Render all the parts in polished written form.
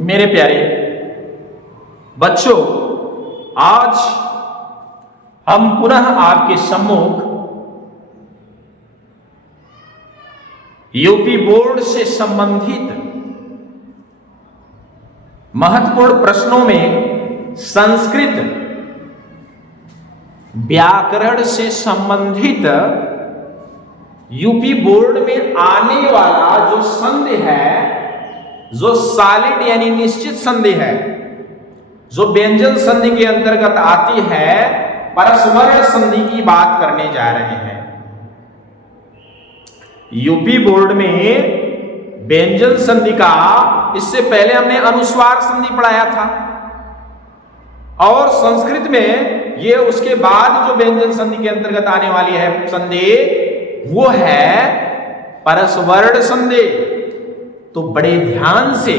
मेरे प्यारे बच्चों, आज हम पुनः आपके सम्मुख यूपी बोर्ड से संबंधित महत्वपूर्ण प्रश्नों में संस्कृत व्याकरण से संबंधित यूपी बोर्ड में आने वाला जो संधि है, जो सॉलिड यानी निश्चित संधि है, जो व्यंजन संधि के अंतर्गत आती है, परस्वर्ण संधि की बात करने जा रहे हैं। यूपी बोर्ड में व्यंजन संधि का इससे पहले हमने अनुस्वार संधि पढ़ाया था और संस्कृत में ये उसके बाद जो व्यंजन संधि के अंतर्गत आने वाली है संधि, वो है परस्वर्ण संधि। तो बड़े ध्यान से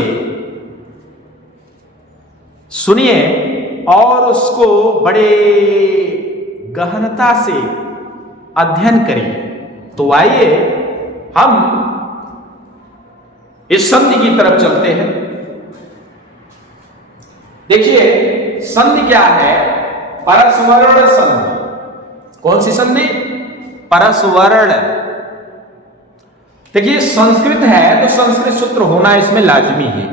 सुनिए और उसको बड़े गहनता से अध्ययन करिए। तो आइए हम इस संधि की तरफ चलते हैं। देखिए संधि क्या है? परस्वर्ण संधि। कौन सी संधि? परस्वर्ण। देखिए संस्कृत है तो संस्कृत सूत्र होना इसमें लाजमी है।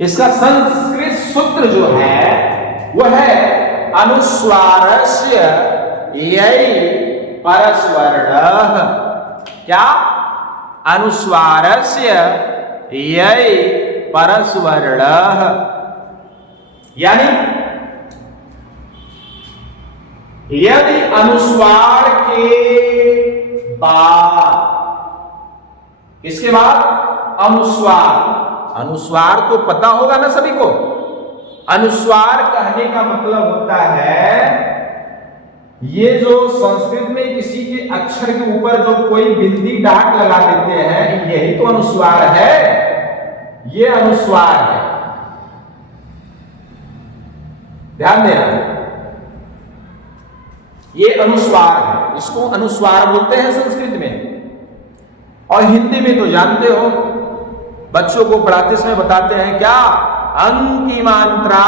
इसका संस्कृत सूत्र जो है वो है अनुस्वारस्य ययि परस्वरणः। क्या? अनुस्वारस्य ययि परस्वरणः। यानी यदि अनुस्वार के बाद, किसके बाद? अनुस्वार। अनुस्वार तो पता होगा ना सभी को। अनुस्वार कहने का मतलब होता है ये जो संस्कृत में किसी के अक्षर के ऊपर जो कोई बिंदी डाक लगा देते हैं, यही तो अनुस्वार है। ये अनुस्वार है, ध्यान देना, ये अनुस्वार है। इसको अनुस्वार बोलते हैं संस्कृत में। और हिंदी में तो जानते हो, बच्चों को पढ़ाते समय बताते हैं क्या? अंक की मात्रा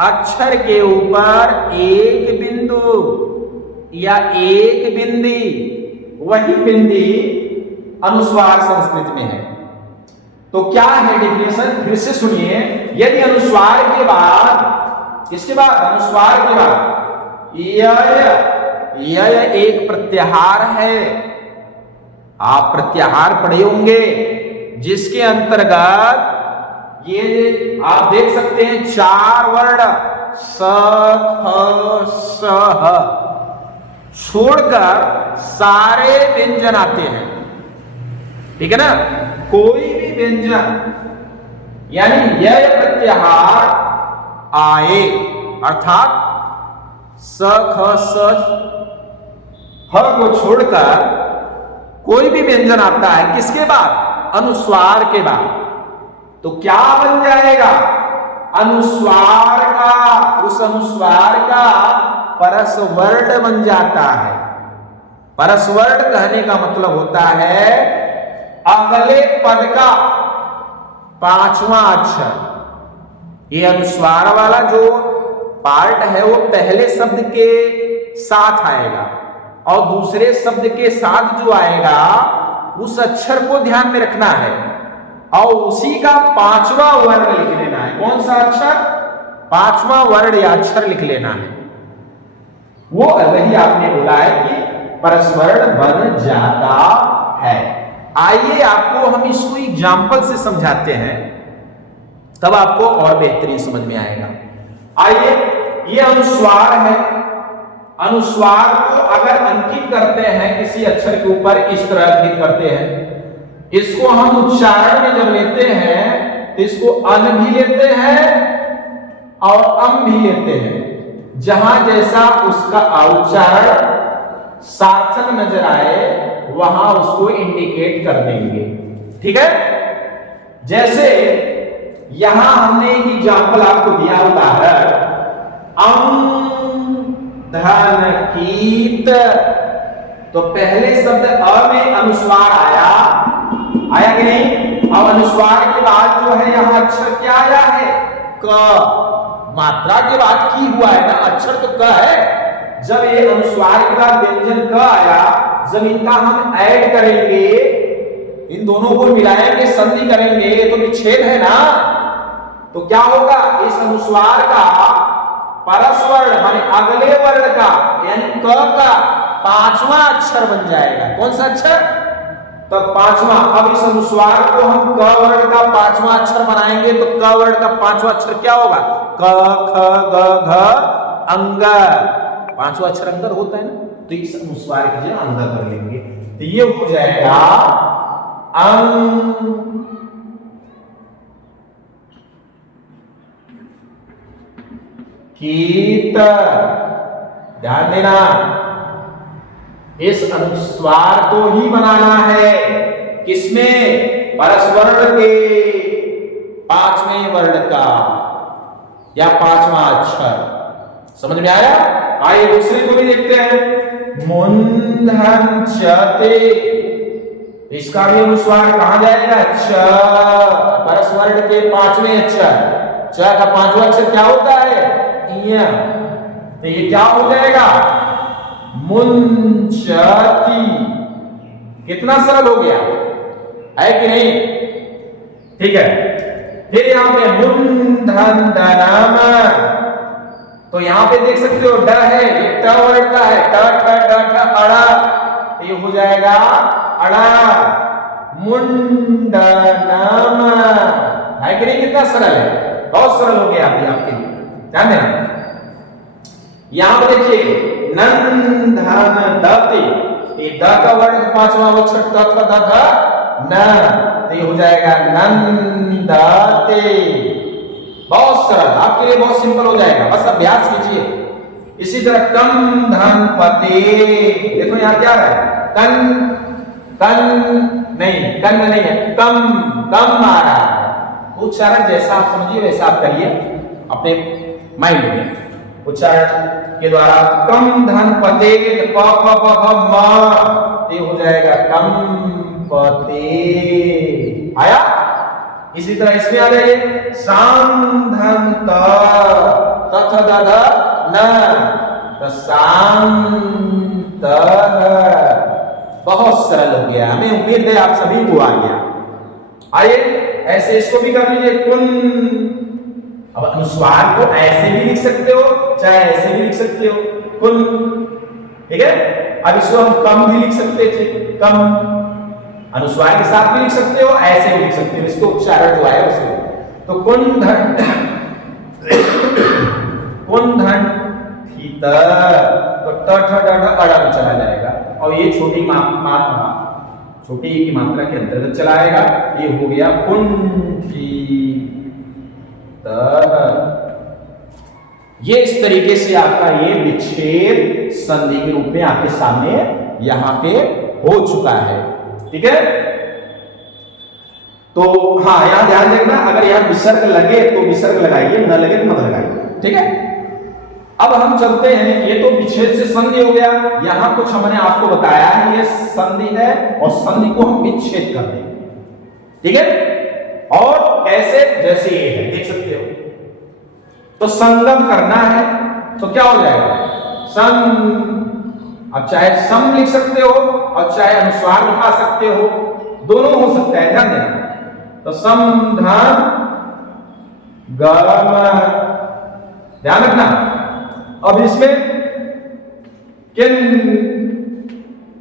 अक्षर के ऊपर एक बिंदु या एक बिंदी, वही बिंदी अनुस्वार संस्कृत में है। तो क्या है डेफिनेशन? फिर से सुनिए। यदि अनुस्वार के बाद, किसके बाद? अनुस्वार के बाद यय एक प्रत्याहार है। आप प्रत्याहार पढ़े होंगे जिसके अंतर्गत ये आप देख सकते हैं 4 वर्ण स थ स ह छोड़कर सारे व्यंजन आते हैं। ठीक है ना? कोई भी व्यंजन यानी यय प्रत्याहार आए, अर्थात स ख स ह को छोड़कर कोई भी व्यंजन आता है, किसके बाद? अनुस्वार के बाद। तो क्या बन जाएगा? अनुस्वार का, उस अनुस्वार का परस्वर्ण बन जाता है। परस्वर्ण कहने का मतलब होता है अगले पद का 5वां अक्षर। ये अनुस्वार वाला जो पार्ट है वो पहले शब्द के साथ आएगा और दूसरे शब्द के साथ जो आएगा उस अक्षर को ध्यान में रखना है और उसी का 5वां वर्ण लिख लेना है। कौन सा अक्षर? 5वां वर्ण या अक्षर लिख लेना है। वो वही आपने बोला है कि परस्वर्ण बन जाता है। आइए आपको हम इसको एग्जाम्पल से समझाते हैं, तब आपको और बेहतरीन समझ में आएगा। आइए, ये अनुस्वार है। अनुस्वार को अगर अंकित करते हैं किसी अक्षर के ऊपर, इस तरह अंकित करते हैं। इसको हम उच्चारण में जब लेते हैं तो इसको अन भी लेते हैं और अम भी लेते हैं। जहां जैसा उसका उच्चारण सार्थक नजर आए वहां उसको इंडिकेट कर देंगे। ठीक है? जैसे यहां हमने एक एग्जाम्पल आपको दिया, उदाहरण धनकीत। तो पहले शब्द अ में अनुस्वार आया कि नहीं? अब अनुस्वार के बाद जो है क, मात्रा की बात की हुआ है ना, अक्षर तो क है। जब ये अनुस्वार के बाद व्यंजन क आया, जब इनका हम ऐड करेंगे, इन दोनों को मिलाएंगे, संधि करेंगे, तो विच्छेद है ना, तो क्या होगा, इस अनुस्वार का परस्वर्ण माने अगले वर्ण का यानी क का पांचवा अक्षर बन जाएगा। कौन सा अक्षर? तो पांचवा। अब इस अनुस्वार को हम क वर्ण का पांचवा अक्षर बनाएंगे, तो क वर्ण का पांचवा अक्षर क्या होगा? क ख ग घ अंग। पांचवा अक्षर अंगर होता है ना, तो इस अनुस्वार की जगह अंग कर लेंगे, तो ये हो जाएगा अंग। कीत। ध्यान देना, इस अनुस्वार को ही बनाना है। किसमें? परस्वर्ण के पांचवें वर्ण का या पांचवा अक्षर। समझ में आया? आइए दूसरे को भी देखते हैं। मुंधन चते, इसका भी अनुस्वार कहां जाएगा? च। परस्वर्ण के पांचवें अक्षर, च का पांचवा अक्षर क्या होता है? इया। तो ये क्या हो जाएगा? मुंचती। कितना सरल हो गया है कि नहीं? ठीक है। फिर यहां पे मुंधन दनम, तो यहां पे देख सकते हो ड है, ये ट वर्ण का है, ट ठ ड ठ अड़ा, तो ये हो जाएगा अड़ा। मुंडनम है कि नहीं? कितना सरल है, बहुत सरल हो गया अभी आपके लिए। ध्यान देना, यहां पर देखिए नंधन दति, ये द का वर्ण पांचवा अक्षर त थ द ध न, तो ये हो जाएगा नंदते। बहुत सरल, आपके लिए बहुत सिंपल हो जाएगा, बस अभ्यास कीजिए। इसी तरह कम धन पते, देखो यहां क्या है? कन कन नहीं, कन नहीं है, कम कम आ रहा है। उच्चारण जैसा आप समझिए वैसा आप करिए अपने माइंड में। उच्चारण के द्वारा कम धन पते, प प प प म, ये हो जाएगा कम पते। आया? इसी तरह इसमें आ जाइए, साम धन त थ द ध न, तो शांत। बहुत सरल हो गया, हमें उम्मीद है आप सभी को आ गया। आइए ऐसे इसको भी कर लीजिए, कुन। अब अनुस्वार को ऐसे भी लिख सकते हो, चाहे ऐसे भी लिख सकते हो, कुन। ठीक है। अब इसको हम कम भी लिख सकते थे, कम। अनुस्वार के साथ भी लिख सकते हो, ऐसे भी लिख सकते हो, इसको उच्चारण जो है उसको। तो कुन धन कुन धन थीत, तो ट ठ ड ढ अड़ा में चला जाएगा, और ये छोटी मात्रा, छोटी की मात्रा के अंतर्गत चलाएगा। ये हो गया कुंठी। ये इस तरीके से आपका ये विच्छेद संधि के रूप में आपके सामने यहां पे हो चुका है। ठीक है। तो हाँ, यहां ध्यान रखना, अगर यहां विसर्ग लगे तो विसर्ग लगाइए, न लगे तो मत लगाइए। ठीक है। अब हम चलते हैं, ये तो विच्छेद से संधि हो गया, यहां कुछ हमने आपको बताया है, ये संधि है और संधि को हम विच्छेद कर देंगे। ठीक है। और कैसे? जैसे ये है, देख सकते हो। तो संगम करना है, तो क्या हो जाएगा? सम। अब चाहे सम लिख सकते हो और चाहे अनुस्वार लिखा सकते हो, दोनों हो सकता है, ध्यान देना। तो सम धन गम, ध्यान रखना। अब इसमें किन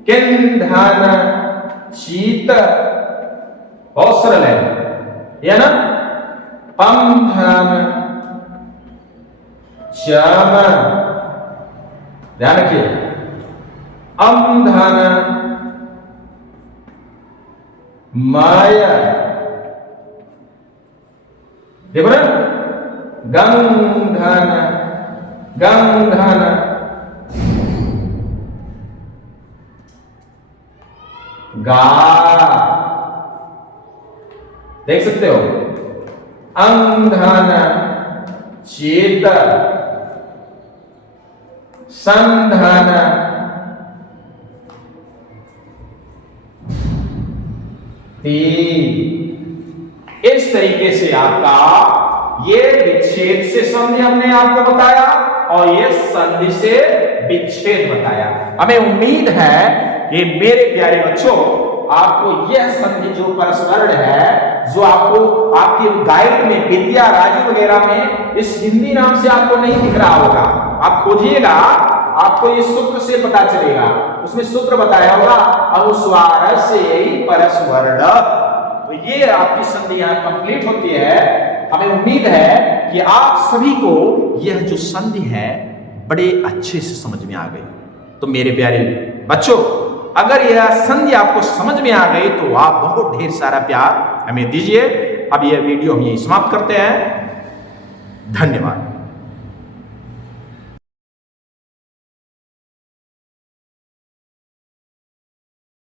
किन धन शीत, बहुत सरल है, ये ना। पम धन श्याम, ध्यान रखिए। अम धन माया, देखो ना। गंग धन गा, देख सकते हो। अंधन चेत, संधन ती। इस तरीके से आपका ये छेद से संधि हमने आपको बताया और ये संधि से विच्छेद बताया। हमें उम्मीद है कि मेरे प्यारे बच्चों आपको यह संधि जो परस्वर्ण है, जो आपको आपके गाइड में विद्या राजी वगैरह में इस हिंदी नाम से आपको नहीं दिख रहा होगा, आप खोजिएगा आपको ये सूत्र से पता चलेगा, उसमें सूत्र बताया होगा अनुस्वार से यही परस्वर्ण। तो ये आपकी संधि यहां कंप्लीट होती है। हमें उम्मीद है कि आप सभी को यह जो संधि है बड़े अच्छे से समझ में आ गई। तो मेरे प्यारे बच्चों, अगर यह संधि आपको समझ में आ गई तो आप बहुत ढेर सारा प्यार हमें दीजिए। अब यह वीडियो हम यही समाप्त करते हैं। धन्यवाद।